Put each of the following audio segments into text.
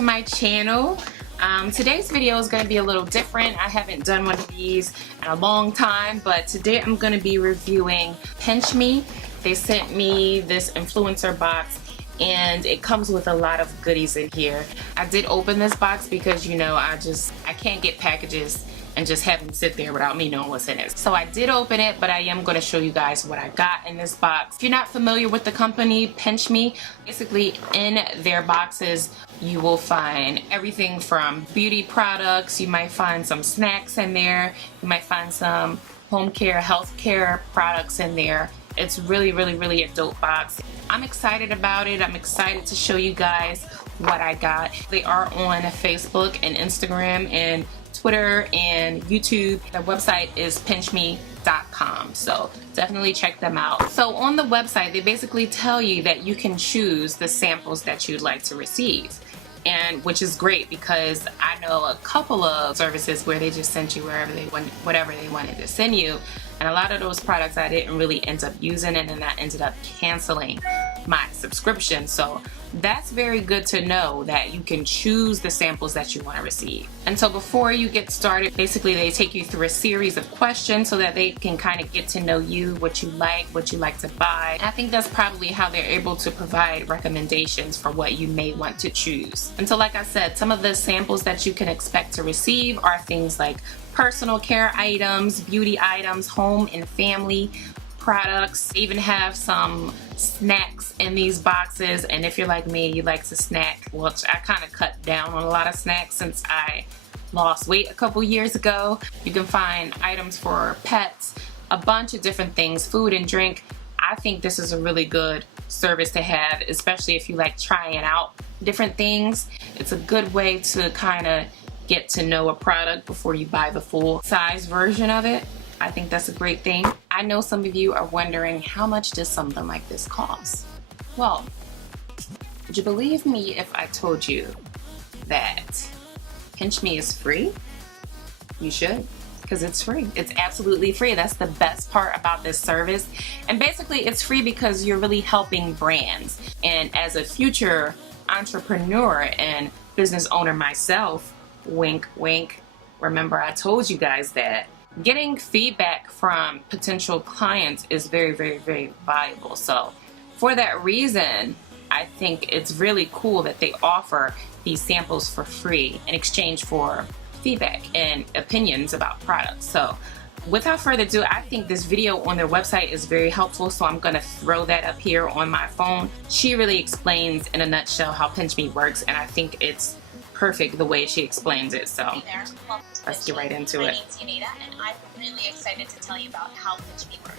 to my channel. Today's video is going to be a little different. I haven't done one of these in a long time, but today I'm going to be reviewing PINCHme. They sent me this influencer box and it comes with a lot of goodies in here. I did open this box because, you know, I can't get packages and just have them sit there without me knowing what's in it. So I did open it, but I am going to show you guys what I got in this box. If you're not familiar with the company PINCHme, basically in their boxes you will find everything from beauty products, you might find some snacks in there, you might find some home care, health care products in there. It's really a dope box. I'm excited about it. I'm excited to show you guys what I got. They are on Facebook and Instagram and Twitter and YouTube. Their website is PINCHme.com, so definitely check them out. So on the website they basically tell you that you can choose the samples that you'd like to receive, and which is great because I know a couple of services where they just sent you wherever they want, whatever they wanted to send you, and a lot of those products I didn't really end up using, and then I ended up canceling my subscription. So that's very good to know that you can choose the samples that you want to receive. And so before you get started, basically they take you through a series of questions so that they can kind of get to know you, what you like to buy. And I think that's probably how they're able to provide recommendations for what you may want to choose. And so like I said, some of the samples that you can expect to receive are things like personal care items, beauty items, home and family products. They even have some snacks in these boxes, and if you're like me, you like to snack, which I kind of cut down on a lot of snacks since I lost weight a couple years ago. You can find items for pets, a bunch of different things, food and drink. I think this is a really good service to have, especially if you like trying out different things. It's a good way to kind of get to know a product before you buy the full size version of it. I think that's a great thing. I know some of you are wondering, how much does something like this cost? Well, would you believe me if I told you that PINCHme is free? You should, because it's free. It's absolutely free. That's the best part about this service. And basically it's free because you're really helping brands. And as a future entrepreneur and business owner myself, wink wink, remember I told you guys that getting feedback from potential clients is very valuable. So for that reason, I think it's really cool that they offer these samples for free in exchange for feedback and opinions about products. So without further ado, I think this video on their website is very helpful, so I'm gonna throw that up here on my phone. She really explains in a nutshell how PINCHme works, and I think it's perfect the way she explains it. So let's get right into it. My name's Yaneda, and I'm really excited to tell you about how PINCHme works.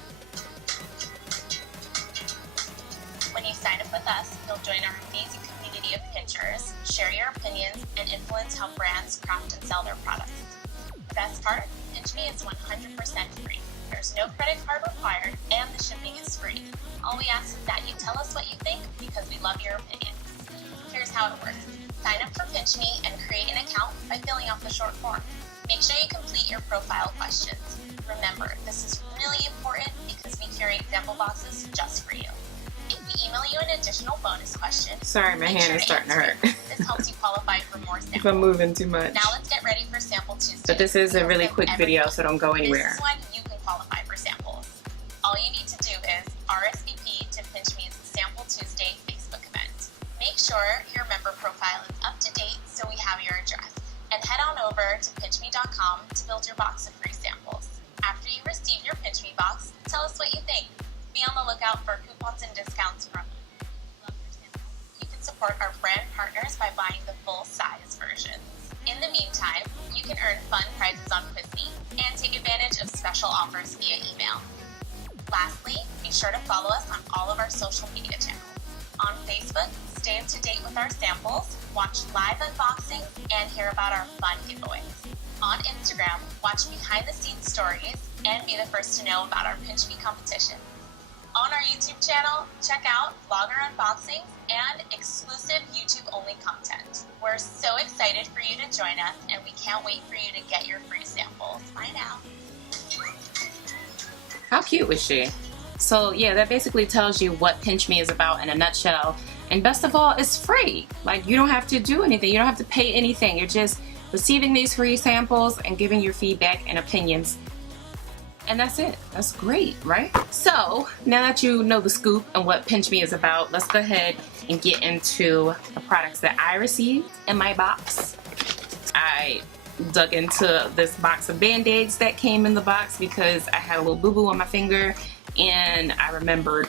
When you sign up with us, you'll join our amazing community of pinchers, share your opinions, and influence how brands craft and sell their products. The best part, PINCHme is 100% free. There's no credit card required, and the shipping is free. All we ask is that you tell us what you think because we love your opinions. Here's how it works. Sign up for PINCHme and create an account by filling out the short form. Make sure you complete your profile questions. Remember, this is really important because we curate sample boxes just for you. If we email you an additional bonus question, sorry, my hand is starting to hurt. This helps you qualify for more samples. If I'm moving too much. Now let's get ready for Sample Tuesday. But this is a really quick video, so don't go anywhere. This is when you can qualify for samples. All you need to do is RSVP to PINCHme's Sample Tuesday Facebook event. Make sure your member profile is up to date so we have your address, and head on over to PINCHme.com to build your box of free samples. After you receive your PINCHme box, tell us what you think. Be on the lookout for coupons and discounts from us. You can support our brand partners by buying the full-size versions. In the meantime, you can earn fun prizes on PINCHme and take advantage of special offers via email. Lastly, be sure to follow us on all of our social media channels. On Facebook, stay up to date with our samples, watch live unboxings, and hear about our fun giveaways. On Instagram, watch behind-the-scenes stories and be the first to know about our PINCHme competition. On our YouTube channel, check out vlogger unboxings and exclusive YouTube-only content. We're so excited for you to join us, and we can't wait for you to get your free samples. Bye now. How cute was she? So yeah, that basically tells you what PINCHme is about in a nutshell. And best of all, it's free. Like, you don't have to do anything. You don't have to pay anything. You're just receiving these free samples and giving your feedback and opinions. And that's it. That's great, right? So now that you know the scoop and what PINCHme is about, let's go ahead and get into the products that I received in my box. I dug into this box of Band-Aids that came in the box because I had a little boo-boo on my finger, and I remembered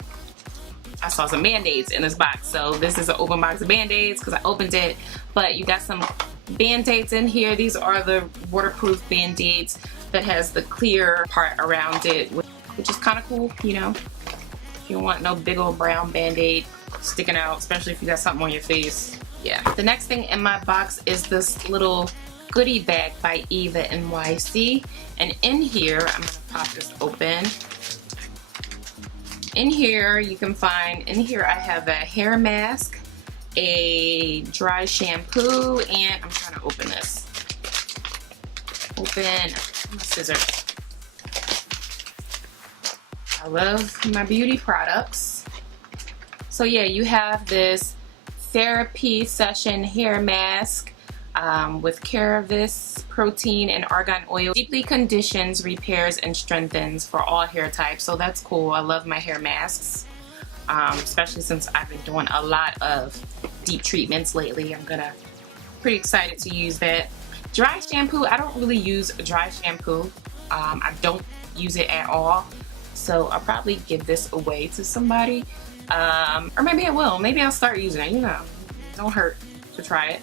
I saw some Band-Aids in this box. So this is an open box of Band-Aids because I opened it. But you got some Band-Aids in here. These are the waterproof Band-Aids that has the clear part around it, which is kind of cool, you know. If you don't want no big old brown Band-Aid sticking out, especially if you got something on your face. Yeah. The next thing in my box is this little goodie bag by Eva NYC. And in here, I'm gonna pop this open. In here, you can find, in here I have a hair mask, a dry shampoo, and I'm trying to open this. Open, my scissors. I love my beauty products. So yeah, you have this therapy session hair mask with Caravis protein and argan oil. Deeply conditions, repairs, and strengthens for all hair types. So that's cool. I love my hair masks, especially since I've been doing a lot of deep treatments lately. I'm pretty excited to use that. Dry shampoo, I don't really use dry shampoo. I don't use it at all. So I'll probably give this away to somebody. Or maybe I will. Maybe I'll start using it, you know. Don't hurt to try it.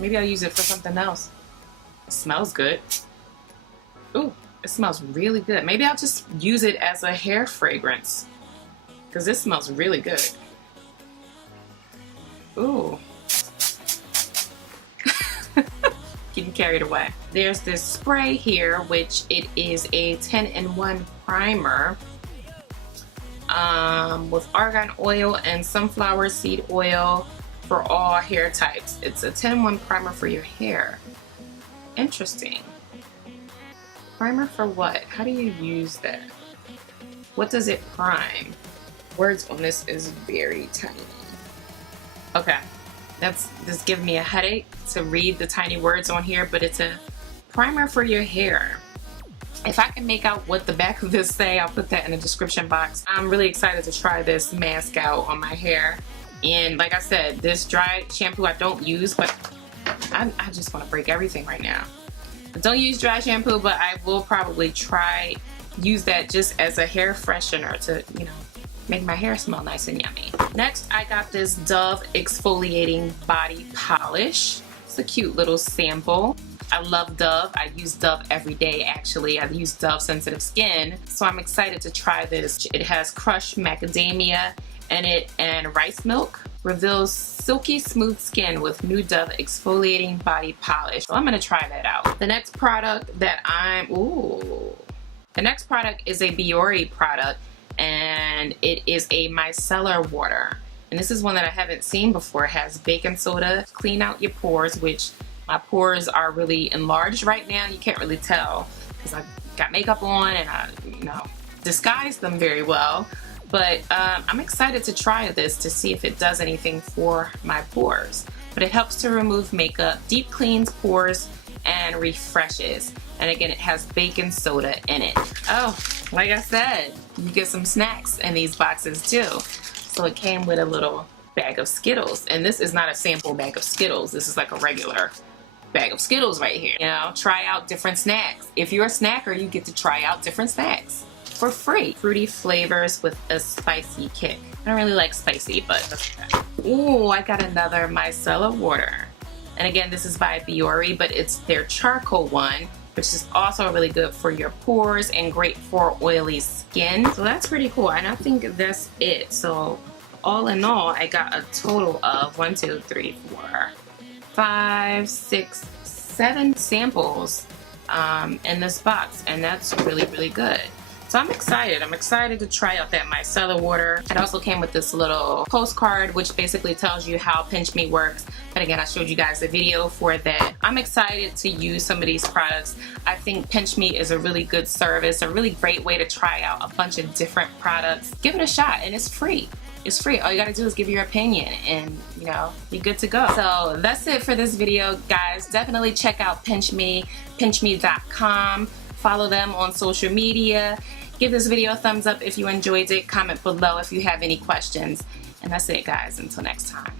Maybe I'll use it for something else. It smells good. Ooh, it smells really good. Maybe I'll just use it as a hair fragrance, because this smells really good. Ooh. Getting carried away. There's this spray here, which it is a 10-in-1 primer with argan oil and sunflower seed oil for all hair types. It's a 10-in-1 primer for your hair. Interesting. Primer for what? How do you use that? What does it prime? Words on this is very tiny. Okay, that's giving me a headache to read the tiny words on here, but it's a primer for your hair. If I can make out what the back of this say, I'll put that in the description box. I'm really excited to try this mask out on my hair. And like I said, this dry shampoo I don't use, but I just want to break everything right now. I don't use dry shampoo, but I will probably use that just as a hair freshener to, you know, make my hair smell nice and yummy. Next, I got this Dove exfoliating body polish. It's a cute little sample. I love Dove. I use Dove every day, actually. I use Dove sensitive skin, so I'm excited to try this. It has crushed macadamia in it and rice milk. Reveals silky smooth skin with new Dove exfoliating body polish. So I'm gonna try that out. The next product that the next product is a Biore product, and it is a micellar water. And this is one that I haven't seen before. It has baking soda, clean out your pores, which my pores are really enlarged right now. You can't really tell because I got makeup on and I, you know, disguised them very well. But I'm excited to try this to see if it does anything for my pores. But it helps to remove makeup, deep cleans pores, and refreshes. And again, it has baking soda in it. Oh, like I said, you get some snacks in these boxes too. So it came with a little bag of Skittles. And this is not a sample bag of Skittles. This is like a regular bag of Skittles right here. You know, try out different snacks. If you're a snacker, you get to try out different snacks for free. Fruity flavors with a spicy kick. I don't really like spicy, but that's okay. Ooh, I got another micellar water. And again, this is by Biore, but it's their charcoal one, which is also really good for your pores and great for oily skin. So that's pretty cool. And I think that's it. So all in all, I got a total of 1, 2, 3, 4, 5, 6, 7 samples in this box. And that's really, really good. So I'm excited. I'm excited to try out that micellar water. It also came with this little postcard, which basically tells you how PINCHme works. But again, I showed you guys a video for that. I'm excited to use some of these products. I think PINCHme is a really good service, a really great way to try out a bunch of different products. Give it a shot, and it's free. It's free. All you gotta do is give your opinion and, you know, you're good to go. So that's it for this video, guys. Definitely check out PINCHme, PINCHme.com. Follow them on social media. Give this video a thumbs up if you enjoyed it. Comment below if you have any questions. And that's it, guys. Until next time.